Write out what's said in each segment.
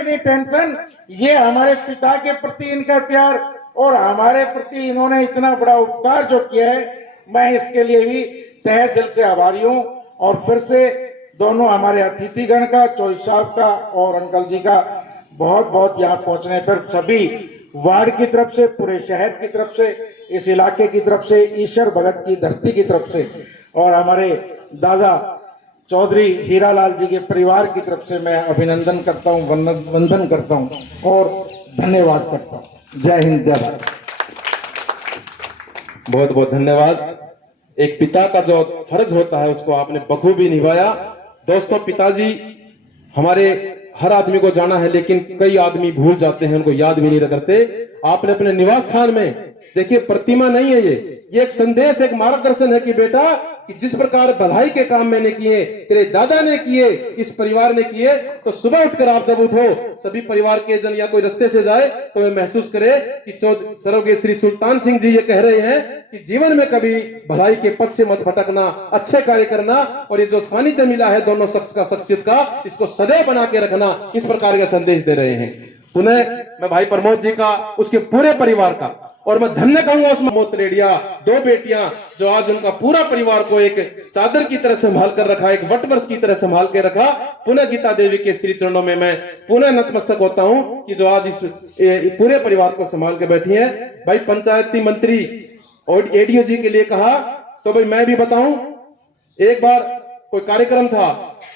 इतनी टेंशन, ये हमारे पिता के प्रति इनका प्यार और हमारे प्रति इन्होंने इतना बड़ा उपकार जो किया है, मैं इसके लिए भी तहे दिल से आभारी हूं। और फिर से दोनों हमारे अतिथिगण का, चौधरी साहब का और अंकल जी का बहुत बहुत यहाँ पहुंचने पर सभी वार्ड की तरफ से, पूरे शहर की तरफ से, इस इलाके की तरफ से, ईश्वर भगत की धरती की तरफ से और हमारे दादा चौधरी हीरालाल जी के परिवार की तरफ से मैं अभिनंदन करता हूं, वंदन करता हूं और धन्यवाद करता हूं। जय हिंद, जय भारत। बहुत बहुत धन्यवाद। एक पिता का जो फर्ज होता है उसको आपने बखूबी निभाया। दोस्तों, पिताजी हमारे हर आदमी को जाना है, लेकिन कई आदमी भूल जाते हैं, उनको याद भी नहीं करते। आपने अपने निवास स्थान में देखिए, प्रतिमा नहीं है ये एक संदेश, एक मार्गदर्शन है कि बेटा, कि जिस प्रकार बधाई के काम मैंने किए, तेरे दादा ने किए, इस परिवार ने किए, तो सुबह उठकर आप जब उठो, सभी परिवार के जन या कोई रास्ते से जाए तो वे महसूस करे कि सर्वज्ञ श्री सुल्तान सिंह जी ये कह रहे हैं कि जीवन में कभी भलाई के पथ से मत भटकना, अच्छे कार्य करना, और ये जो सानिध्य मिला है दोनों शख्स का, शख्सियत का, इसको सदैव बना के रखना, इस प्रकार का संदेश दे रहे हैं। पुनः मैं भाई प्रमोद जी का, उसके पूरे परिवार का, और मैं धन्य कहूंगा उस मोतरेडिया, दो बेटियां जो आज उनका पूरा परिवार को एक चादर की तरह संभाल कर रखा, एक वटवर्ष की तरह संभाल के रखा। पुनः गीता देवी के श्री चरणों में मैं पुनः नतमस्तक होता हूं कि जो आज इस पूरे परिवार को संभाल के बैठी हैं। भाई पंचायती मंत्री और एडीओ जी के लिए कहा, तो भाई मैं भी बताऊं, एक बार कोई कार्यक्रम था,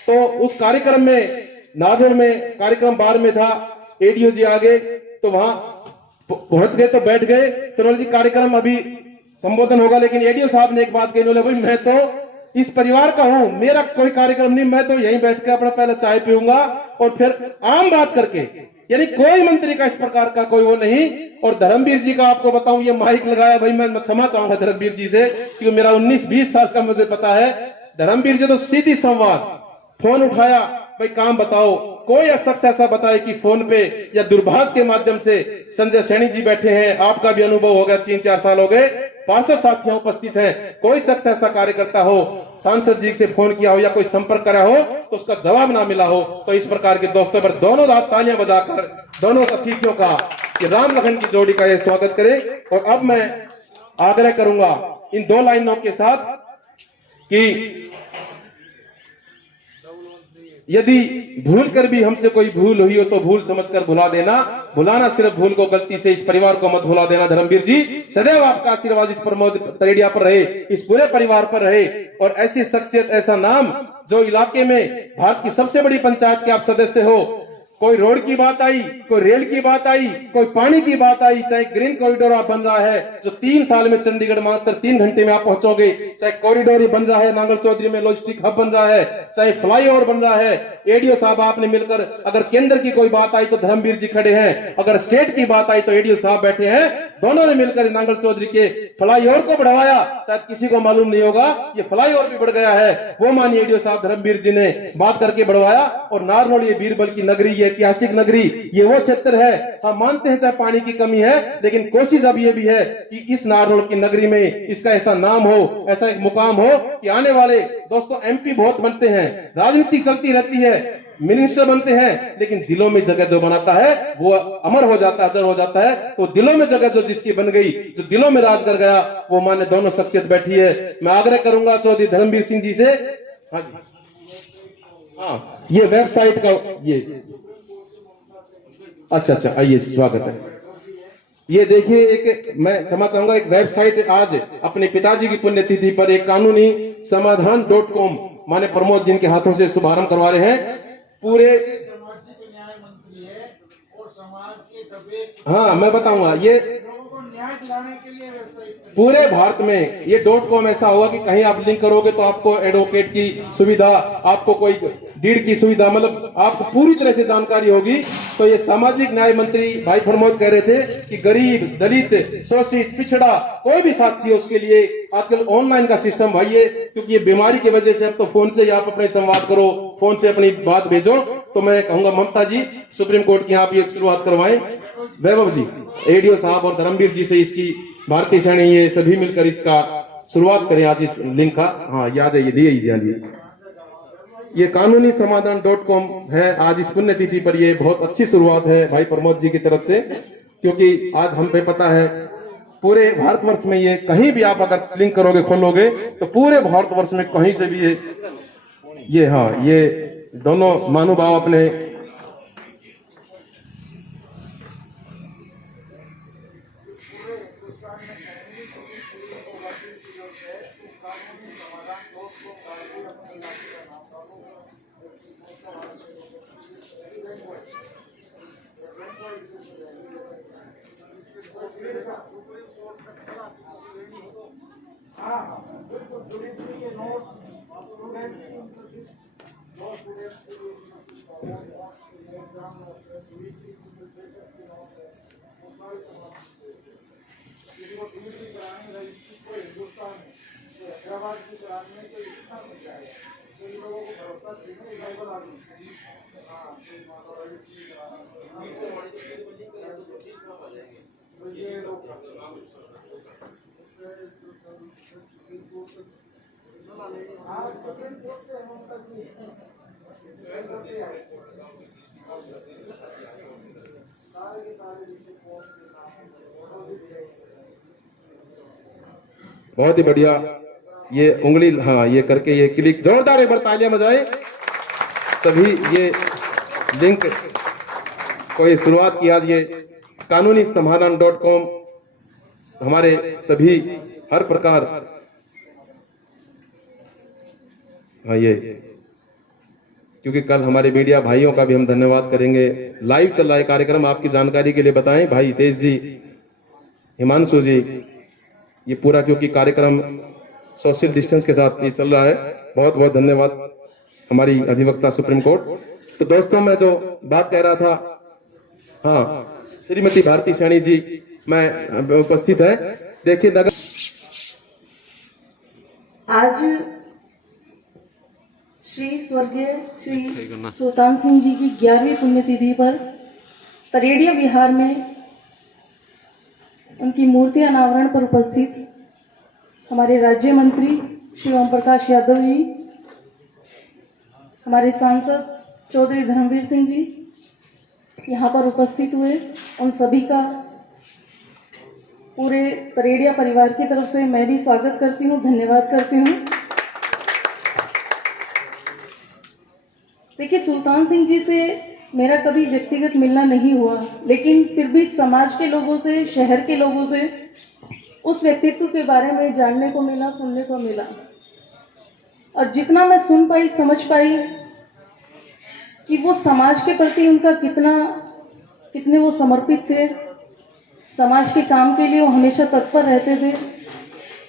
तो उस कार्यक्रम में नागौर में कार्यक्रम बार में था, एडीओ जी आ गए तो वहां पहुंच गए, तो बैठ गए, तो जी कार्यक्रम अभी संबोधन होगा, लेकिन एडीओ साहब ने एक बात कही, बोले भाई मैं तो इस परिवार का हूं, मेरा कोई कार्यक्रम नहीं, मैं तो यहीं बैठ के अपना पहले चाय पीऊंगा और फिर आम बात करके, यानी कोई मंत्री का इस प्रकार का कोई वो नहीं। और धर्मवीर जी का आपको बताऊं, ये माइक लगाया, भाई मैं क्षमा चाहूंगा धर्मवीर जी से, क्योंकि मेरा 19-20 साल का मुझे पता है। धर्मवीर जी तो सीधी संवाद, फोन उठाया, भाई काम बताओ, कोई शख्स ऐसा बताए कि फोन पे या दूरभाष के माध्यम से, संजय सैनी जी बैठे हैं, आपका भी अनुभव हो गया, 3-4 साल हो गए, 500 साथियां उपस्थित हैं, कोई शख्स ऐसा कार्यकर्ता हो, सांसद जी से फोन किया हो या कोई संपर्क करा हो तो उसका जवाब ना मिला हो। तो इस प्रकार के दोस्तों पर दोनों रात तालियां बजाकर दोनों अतिथियों का, कि राम लखन की जोड़ी का ये स्वागत करें। और अब मैं आग्रह करूंगा इन 2 लाइनों के साथ कि यदि भूल कर भी हमसे कोई भूल हुई हो तो भूल समझकर भुला देना, भुलाना सिर्फ भूल को, गलती से इस परिवार को मत भुला देना। धर्मवीर जी, सदैव आपका आशीर्वाद इस प्रमोद तरेडिया पर रहे, इस पूरे परिवार पर रहे, और ऐसी शख्सियत, ऐसा नाम जो इलाके में भारत की सबसे बड़ी पंचायत के आप सदस्य हो, कोई रोड की बात आई, कोई रेल की बात आई, कोई पानी की बात आई, चाहे ग्रीन कॉरिडोर आप बन रहा है जो 3 साल में चंडीगढ़ मात्र 3 घंटे में आप पहुंचोगे, चाहे कॉरिडोर बन रहा है, नांगल चौधरी में लॉजिस्टिक हब बन रहा है, चाहे फ्लाईओवर बन रहा है, एडीओ साहब आपने मिलकर, अगर केंद्र की कोई बात आई तो धर्मवीर जी खड़े हैं, अगर स्टेट की बात आई तो एडीओ साहब बैठे हैं, दोनों ने मिलकर नांगल चौधरी के फ्लाईओवर को बढ़ाया। शायद किसी को मालूम नहीं होगा, ये फ्लाईओवर भी बढ़ गया है, वो माननीय एडीओ साहब धर्मवीर जी ने बात करके बढ़वाया। और नारनौल ये बीरबल की नगरी, ये ऐतिहासिक नगरी, ये वो क्षेत्र है, हम मानते हैं चाहे पानी की कमी है, लेकिन कोशिश अब ये भी है कि इस नारनौल की नगरी में इसका ऐसा नाम हो, ऐसा एक मुकाम हो कि आने वाले दोस्तों, एमपी बहुत बनते हैं, राजनीति चलती रहती है, मिनिस्टर बनते हैं, लेकिन दिलों में जगह जो बनाता है वो अमर हो जाता है, अजर हो जाता है। तो दिलों में जगह जो जिसकी बन गई, जो दिलों में राज कर गया, वो माने दोनों शख्सियत बैठी है। मैं आग्रह करूंगा चौधरी धर्मवीर सिंह जी से, हाँ जी, हाँ, ये वेबसाइट का, ये अच्छा, आइए, स्वागत है। ये देखिए, एक मैं क्षमा चाहूंगा, एक वेबसाइट आज अपने पिताजी की पुण्यतिथि पर एक कानूनी समाधान.com माने प्रमोद जी के हाथों से शुभारंभ करवा रहे हैं। पूरे सामाजिक न्याय मंत्री है और समाज के दबे, हाँ मैं बताऊंगा, ये लोगों को न्याय दिलाने के लिए वेबसाइट पूरे भारत में ये .com ऐसा होगा कि कहीं आप लिंक करोगे तो आपको एडवोकेट की सुविधा, आपको कोई डीड की सुविधा, मतलब आपको पूरी तरह से जानकारी होगी। तो ये सामाजिक न्याय मंत्री भाई प्रमोद कह रहे थे कि गरीब, दलित, शोषित, पिछड़ा कोई भी साथी है उसके लिए आजकल ऑनलाइन का सिस्टम भाई है, क्योंकि ये बीमारी की वजह से अब तो फोन से ही आप अपने संवाद करो, फोन से अपनी बात भेजो। तो मैं कहूंगा ममता जी सुप्रीम कोर्ट की आप ये शुरुआत करवाएं, वैभव जी, एडीओ साहब और धर्मवीर जी से इसकी भारतीय सैनी ये सभी मिलकर इसका शुरुआत करें आज इस लिंक का। हाँ, ये आ जाइए, दिए हाँ जी। ये कानूनी समाधान.com है। आज इस पुण्यतिथि पर ये बहुत अच्छी शुरुआत है भाई प्रमोद जी की तरफ से, क्योंकि आज हम पे पता है पूरे भारतवर्ष में ये कहीं भी आप अगर लिंक करोगे खोलोगे तो पूरे भारतवर्ष में कहीं से भी ये दोनों महानुभाव अपने बहुत ही बढ़िया ये उंगली ये करके ये क्लिक, जोरदार एक बार तालियां बजाएं तभी ये लिंक को ये शुरुआत की। आज ये कानूनी समाधान.com हमारे सभी हर प्रकार ये, क्योंकि कल हमारे मीडिया भाइयों का भी हम धन्यवाद करेंगे। लाइव चल रहा है कार्यक्रम, आपकी जानकारी के लिए बताएं भाई हितेश जी, हिमांशु जी, ये पूरा क्योंकि कार्यक्रम सोशल डिस्टेंस के साथ ये चल रहा है। बहुत बहुत धन्यवाद हमारी अधिवक्ता सुप्रीम कोर्ट। तो दोस्तों मैं जो बात कह रहा था, श्रीमती भारती सैनी जी मैं उपस्थित है। देखिए नगर आज श्री स्वर्गीय श्री सुल्तान सिंह जी की 11वीं पुण्यतिथि पर तरेड़िया विहार में उनकी मूर्ति अनावरण पर उपस्थित हमारे राज्य मंत्री श्री ओम प्रकाश यादव जी, हमारे सांसद चौधरी धर्मवीर सिंह जी यहाँ पर उपस्थित हुए, उन सभी का पूरे तरेड़िया परिवार की तरफ से मैं भी स्वागत करती हूँ, धन्यवाद करती हूँ। देखिए, सुल्तान सिंह जी से मेरा कभी व्यक्तिगत मिलना नहीं हुआ, लेकिन फिर भी समाज के लोगों से, शहर के लोगों से उस व्यक्तित्व के बारे में जानने को मिला, सुनने को मिला। और जितना मैं सुन पाई, समझ पाई कि वो समाज के प्रति उनका कितने वो समर्पित थे, समाज के काम के लिए वो हमेशा तत्पर रहते थे।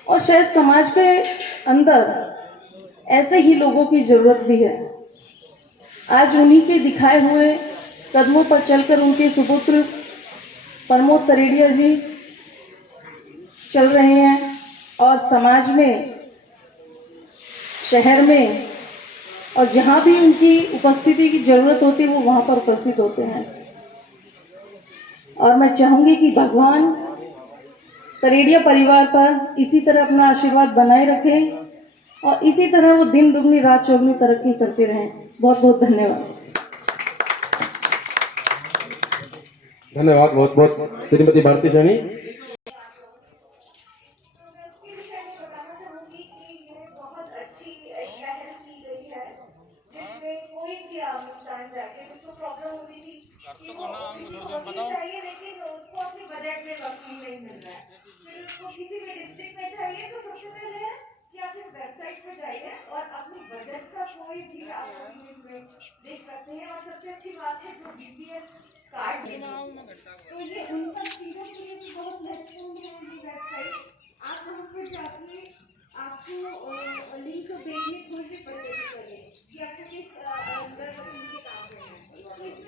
और शायद समाज के अंदर ऐसे ही लोगों की जरूरत भी है। आज उन्हीं के दिखाए हुए कदमों पर चलकर उनके सुपुत्र प्रमोद तरेड़िया जी चल रहे हैं और समाज में, शहर में और जहाँ भी उनकी उपस्थिति की जरूरत होती है वो वहाँ पर उपस्थित होते हैं। और मैं चाहूँगी कि भगवान तरेड़िया परिवार पर इसी तरह अपना आशीर्वाद बनाए रखें और इसी तरह वो दिन दुगनी रात चौगनी तरक्की करते रहें। बहुत बहुत धन्यवाद। धन्यवाद बहुत बहुत श्रीमती भारती सैनी। चाहिए लेकिन उसको अपने बजट में वकील नहीं मिल रहा है, फिर उसको किसी भी डिस्ट्रिक्ट में चाहिए तो सबसे पहले है कि आप इस वेबसाइट पर जाइए और अपनी बजट का कोई भी आप इसमें देख सकते हैं। और सबसे अच्छी बात है जो BPL कार्ड है, तो ये उन सब चीज़ों के लिए भी बहुत महत्वपूर्ण है ये वेबसाइट। आप उस पर जाके आपको लिंक देखने थोड़ी सी पड़ेगी कि आपको किस अंदर उनके काम करना है।